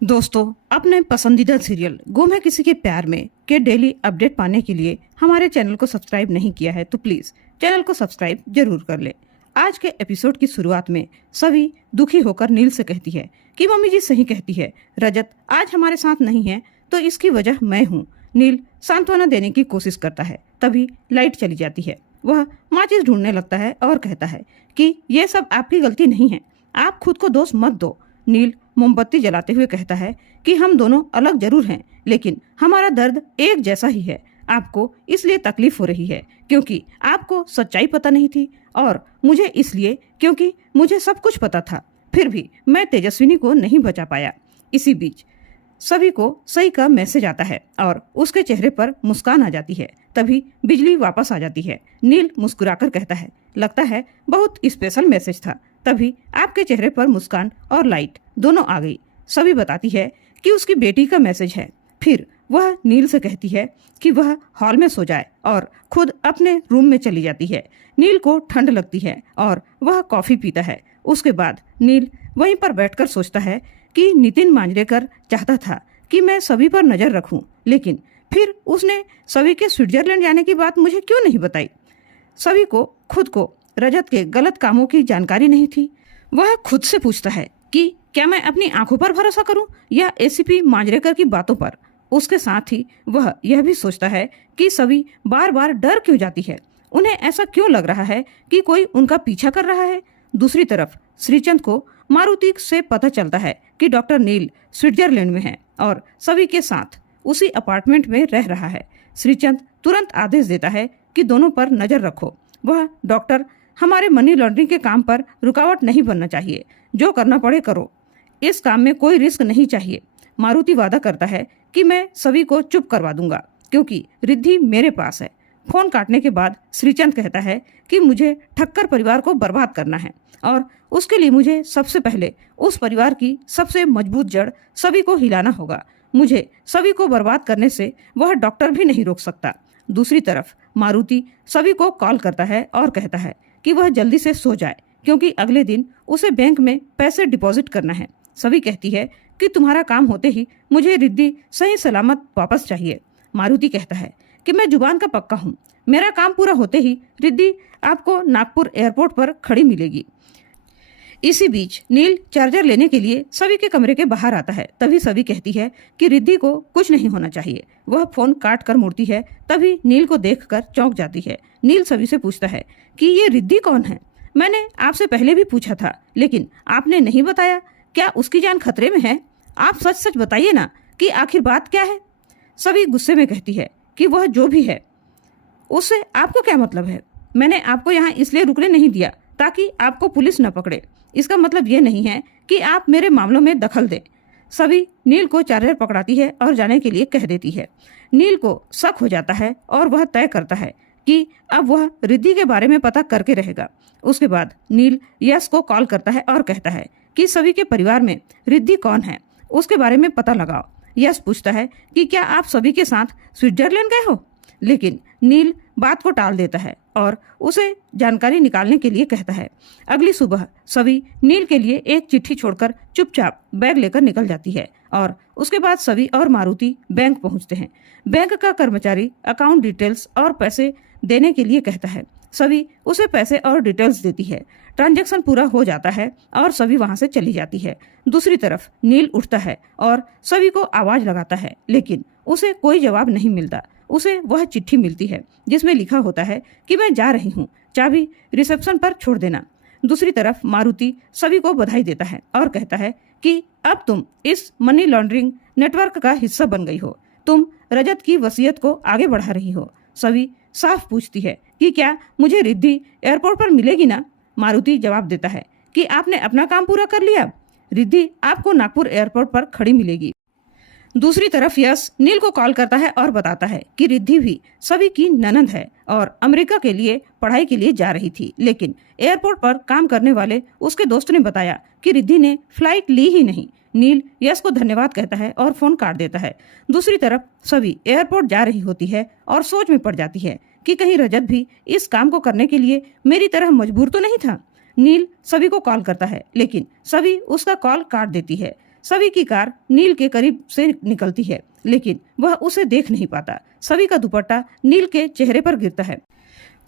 दोस्तों, अपने पसंदीदा सीरियल गुम है किसी के प्यार में के डेली अपडेट पाने के लिए हमारे चैनल को सब्सक्राइब नहीं किया है तो प्लीज चैनल को सब्सक्राइब जरूर कर ले। आज के एपिसोड की शुरुआत में सभी दुखी होकर नील से कहती है कि मम्मी जी सही कहती है, रजत आज हमारे साथ नहीं है तो इसकी वजह मैं हूँ। नील सांत्वना देने की कोशिश करता है, तभी लाइट चली जाती है। वह माचिस ढूंढने लगता है और कहता है कि ये सब आपकी गलती नहीं है, आप खुद को दोष मत दो। नील मोमबत्ती जलाते हुए कहता है कि हम दोनों अलग जरूर हैं, लेकिन हमारा दर्द एक जैसा ही है। आपको इसलिए तकलीफ हो रही है क्योंकि आपको सच्चाई पता नहीं थी, और मुझे इसलिए क्योंकि मुझे सब कुछ पता था, फिर भी मैं तेजस्विनी को नहीं बचा पाया। इसी बीच सभी को सही का मैसेज आता है और उसके चेहरे पर मुस्कान आ जाती है। तभी बिजली वापस आ जाती है। नील मुस्कुराकर कहता है, लगता है बहुत स्पेशल मैसेज था। तभी आपके चेहरे पर मुस्कान और लाइट दोनों आ गई। सभी बताती है कि उसकी बेटी का मैसेज है। फिर वह नील से कहती है कि वह हॉल में सो जाए और खुद अपने रूम में चली जाती है। नील को ठंड लगती है और वह कॉफी पीता है। उसके बाद नील वहीं पर बैठकर सोचता है कि नितिन मांजरेकर चाहता था कि मैं सभी पर नजर रखूं, लेकिन फिर उसने सभी के स्विट्जरलैंड जाने की बात मुझे क्यों नहीं बताई। सभी को खुद को रजत के गलत कामों की जानकारी नहीं थी। वह खुद से पूछता है कि क्या मैं अपनी आंखों पर भरोसा करूं या एसीपी मांजरेकर की बातों पर। उसके साथ ही वह यह भी सोचता है कि सभी बार बार डर क्यों जाती है। उन्हें ऐसा क्यों लग रहा है कि कोई उनका पीछा कर रहा है। दूसरी तरफ श्रीचंद को मारुति से पता चलता है कि डॉक्टर नील स्विट्जरलैंड में है और सभी के साथ उसी अपार्टमेंट में रह रहा है। श्रीचंद तुरंत आदेश देता है कि दोनों पर नजर रखो। वह डॉक्टर हमारे मनी लॉन्ड्रिंग के काम पर रुकावट नहीं बनना चाहिए, जो करना पड़े करो, इस काम में कोई रिस्क नहीं चाहिए। मारुति वादा करता है कि मैं सभी को चुप करवा दूंगा क्योंकि रिद्धि मेरे पास है। फोन काटने के बाद श्रीचंद कहता है कि मुझे ठक्कर परिवार को बर्बाद करना है और उसके लिए मुझे सबसे पहले उस परिवार की सबसे मजबूत जड़ सभी को हिलाना होगा। मुझे सभी को बर्बाद करने से वह डॉक्टर भी नहीं रोक सकता। दूसरी तरफ मारुति सभी को कॉल करता है और कहता है कि वह जल्दी से सो जाए क्योंकि अगले दिन उसे बैंक में पैसे डिपॉजिट करना है। सभी कहती है कि तुम्हारा काम होते ही मुझे रिद्धि सही सलामत वापस चाहिए। मारुति कहता है कि मैं जुबान का पक्का हूँ, मेरा काम पूरा होते ही रिद्धि आपको नागपुर एयरपोर्ट पर खड़ी मिलेगी। इसी बीच नील चार्जर लेने के लिए सभी के कमरे के बाहर आता है। तभी सभी कहती है कि रिद्धि को कुछ नहीं होना चाहिए। वह फोन काट कर मुड़ती है, तभी नील को देखकर चौंक जाती है। नील सभी से पूछता है कि ये रिद्धि कौन है। मैंने आपसे पहले भी पूछा था लेकिन आपने नहीं बताया, क्या उसकी जान खतरे में है? आप सच सच बताइए ना कि आखिर बात क्या है। सभी गुस्से में कहती है कि वह जो भी है उससे आपको क्या मतलब है। मैंने आपको यहाँ इसलिए रुकने नहीं दिया ताकि आपको पुलिस न पकड़े। इसका मतलब ये नहीं है कि आप मेरे मामलों में दखल दें। सभी नील को चार्जर पकड़ाती है और जाने के लिए कह देती है। नील को शक हो जाता है और वह तय करता है कि अब वह रिद्धि के बारे में पता करके रहेगा। उसके बाद नील यश को कॉल करता है और कहता है कि सभी के परिवार में रिद्धि कौन है उसके बारे में पता लगाओ। यश पूछता है कि क्या आप सभी के साथ स्विट्जरलैंड गए हो, लेकिन नील बात को टाल देता है और उसे जानकारी निकालने के लिए कहता है। अगली सुबह सभी नील के लिए एक चिट्ठी छोड़कर चुपचाप बैग लेकर निकल जाती है और उसके बाद सभी और मारुति बैंक पहुंचते हैं। बैंक का कर्मचारी अकाउंट डिटेल्स और पैसे देने के लिए कहता है। सभी उसे पैसे और डिटेल्स देती है। ट्रांजैक्शन पूरा हो जाता है और सभी वहां से चली जाती है। दूसरी तरफ नील उठता है और सभी को आवाज लगाता है, लेकिन उसे कोई जवाब नहीं मिलता। उसे वह चिट्ठी मिलती है जिसमें लिखा होता है कि मैं जा रही हूँ, चाबी रिसेप्शन पर छोड़ देना। दूसरी तरफ मारुति सभी को बधाई देता है और कहता है कि अब तुम इस मनी लॉन्ड्रिंग नेटवर्क का हिस्सा बन गई हो, तुम रजत की वसीयत को आगे बढ़ा रही हो। सभी साफ पूछती है कि क्या मुझे रिद्धि एयरपोर्ट पर मिलेगी ना। मारुति जवाब देता है कि आपने अपना काम पूरा कर लिया, रिद्धि आपको नागपुर एयरपोर्ट पर खड़ी मिलेगी। दूसरी तरफ यश नील को कॉल करता है और बताता है कि रिद्धि भी सभी की ननंद है और अमेरिका के लिए पढ़ाई के लिए जा रही थी, लेकिन एयरपोर्ट पर काम करने वाले उसके दोस्त ने बताया कि रिद्धि ने फ्लाइट ली ही नहीं। नील यश को धन्यवाद कहता है और फोन काट देता है। दूसरी तरफ सभी एयरपोर्ट जा रही होती है और सोच में पड़ जाती है कि कहीं रजत भी इस काम को करने के लिए मेरी तरह मजबूर तो नहीं था। नील सभी को कॉल करता है लेकिन सभी उसका कॉल काट देती है। सभी की कार नील के करीब से निकलती है, लेकिन वह उसे देख नहीं पाता। सभी का दुपट्टा नील के चेहरे पर गिरता है।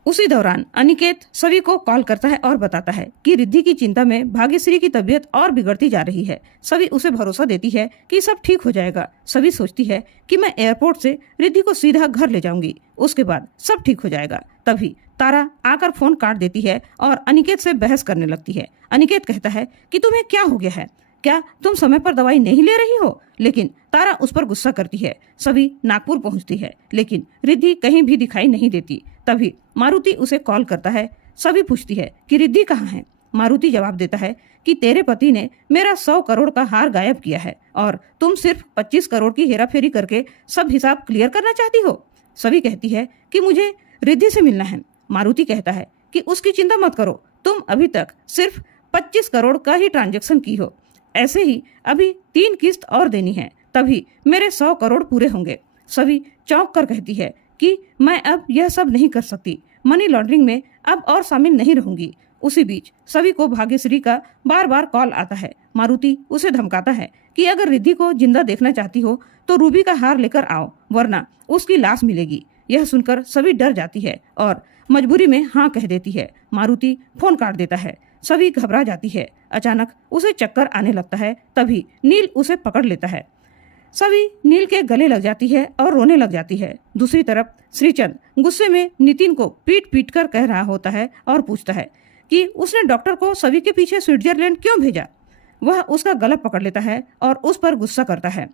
उसी दौरान अनिकेत सभी को कॉल करता है और बताता है कि रिद्धि की चिंता में भाग्यश्री की तबीयत और बिगड़ती जा रही है। सभी उसे भरोसा देती है कि सब ठीक हो जाएगा। सभी सोचती है कि मैं एयरपोर्ट से रिद्धि को सीधा घर ले जाऊंगी, उसके बाद सब ठीक हो जाएगा। तभी तारा आकर फोन काट देती है और अनिकेत से बहस करने लगती है। अनिकेत कहता है कि तुम्हें क्या हो गया है, क्या तुम समय पर दवाई नहीं ले रही हो? लेकिन तारा उस पर गुस्सा करती है। सभी नागपुर पहुंचती है, लेकिन रिद्धि कहीं भी दिखाई नहीं देती। तभी मारुति उसे कॉल करता है। सभी पूछती है कि रिद्धि कहाँ है। मारुति जवाब देता है कि तेरे पति ने मेरा 100 करोड़ का हार गायब किया है और तुम सिर्फ 25 करोड़ की हेराफेरी करके सब हिसाब क्लियर करना चाहती हो। सभी कहती है कि मुझे रिद्धि से मिलना है। मारुति कहता है कि उसकी चिंता मत करो, तुम अभी तक सिर्फ 25 करोड़ का ही ट्रांजैक्शन की हो। ऐसे ही अभी 3 किस्त और देनी है, तभी मेरे 100 करोड़ पूरे होंगे। सभी चौंक कर कहती है कि मैं अब यह सब नहीं कर सकती, मनी लॉन्ड्रिंग में अब और शामिल नहीं रहूंगी। उसी बीच सभी को भाग्यश्री का बार बार कॉल आता है। मारुति उसे धमकाता है कि अगर रिद्धि को जिंदा देखना चाहती हो तो रूबी का हार लेकर आओ, वरना उसकी लाश मिलेगी। यह सुनकर सभी डर जाती है और मजबूरी में हाँ कह देती है। मारुति फोन काट देता है। सभी घबरा जाती है। अचानक उसे चक्कर आने लगता है। तभी नील उसे पकड़ लेता है। सभी नील के गले लग जाती है और रोने लग जाती है। दूसरी तरफ श्रीचंद गुस्से में नितिन को पीट पीट कर कह रहा होता है और पूछता है कि उसने डॉक्टर को सभी के पीछे स्विट्जरलैंड क्यों भेजा। वह उसका गला पकड़ लेता है और उस पर गुस्सा करता है।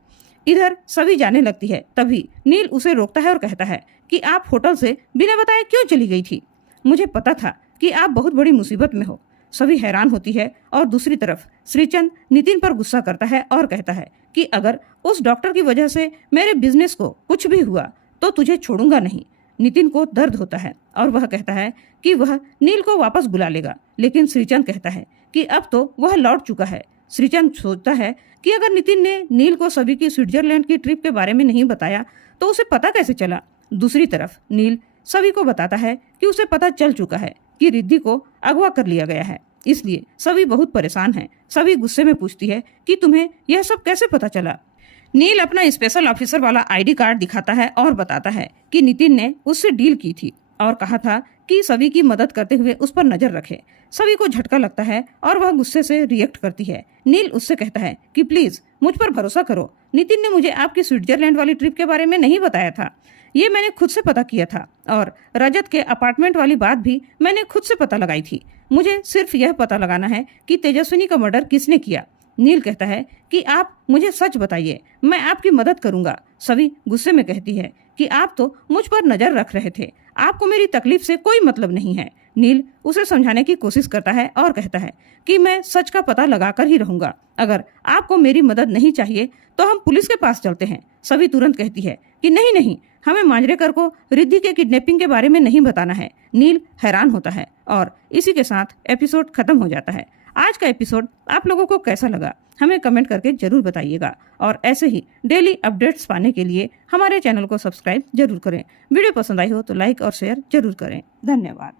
इधर सभी जाने लगती है। तभी नील उसे रोकता है और कहता है कि आप होटल से बिना बताए क्यों चली गई थी? मुझे पता था कि आप बहुत बड़ी मुसीबत में हो। सभी हैरान होती है और दूसरी तरफ श्रीचंद नितिन पर गुस्सा करता है और कहता है कि अगर उस डॉक्टर की वजह से मेरे बिजनेस को कुछ भी हुआ तो तुझे छोड़ूंगा नहीं। नितिन को दर्द होता है और वह कहता है कि वह नील को वापस बुला लेगा, लेकिन श्रीचंद कहता है कि अब तो वह लौट चुका है। श्रीचंद सोचता है कि अगर नितिन ने नील को सभी की स्विट्जरलैंड की ट्रिप के बारे में नहीं बताया तो उसे पता कैसे चला। दूसरी तरफ नील सभी को बताता है कि उसे पता चल चुका है कि रिद्धि को अगवा कर लिया गया है, इसलिए सभी बहुत परेशान हैं। सभी गुस्से में पूछती है कि तुम्हें यह सब कैसे पता चला। नील अपना स्पेशल ऑफिसर वाला आईडी कार्ड दिखाता है और बताता है कि नितिन ने उससे डील की थी और कहा था कि सभी की मदद करते हुए उस पर नजर रखे। सभी को झटका लगता है और वह गुस्से से रिएक्ट करती है। नील उससे कहता है कि प्लीज मुझ पर भरोसा करो, नितिन ने मुझे आपकी स्विट्जरलैंड वाली ट्रिप के बारे में नहीं बताया था, ये मैंने खुद से पता किया था और रजत के अपार्टमेंट वाली बात भी मैंने खुद से पता लगाई थी। मुझे सिर्फ यह पता लगाना है कि तेजस्विनी का मर्डर किसने किया। नील कहता है कि आप मुझे सच बताइए, मैं आपकी मदद करूंगा। सभी गुस्से में कहती है कि आप तो मुझ पर नजर रख रहे थे, आपको मेरी तकलीफ से कोई मतलब नहीं है। नील उसे समझाने की कोशिश करता है और कहता है कि मैं सच का पता लगाकर ही रहूंगा, अगर आपको मेरी मदद नहीं चाहिए तो हम पुलिस के पास चलते हैं। सभी तुरंत कहती है कि नहीं नहीं, हमें मांजरेकर को रिद्धि के किडनैपिंग के बारे में नहीं बताना है। नील हैरान होता है और इसी के साथ एपिसोड खत्म हो जाता है। आज का एपिसोड आप लोगों को कैसा लगा हमें कमेंट करके जरूर बताइएगा और ऐसे ही डेली अपडेट्स पाने के लिए हमारे चैनल को सब्सक्राइब जरूर करें। वीडियो पसंद आई हो तो लाइक और शेयर जरूर करें। धन्यवाद।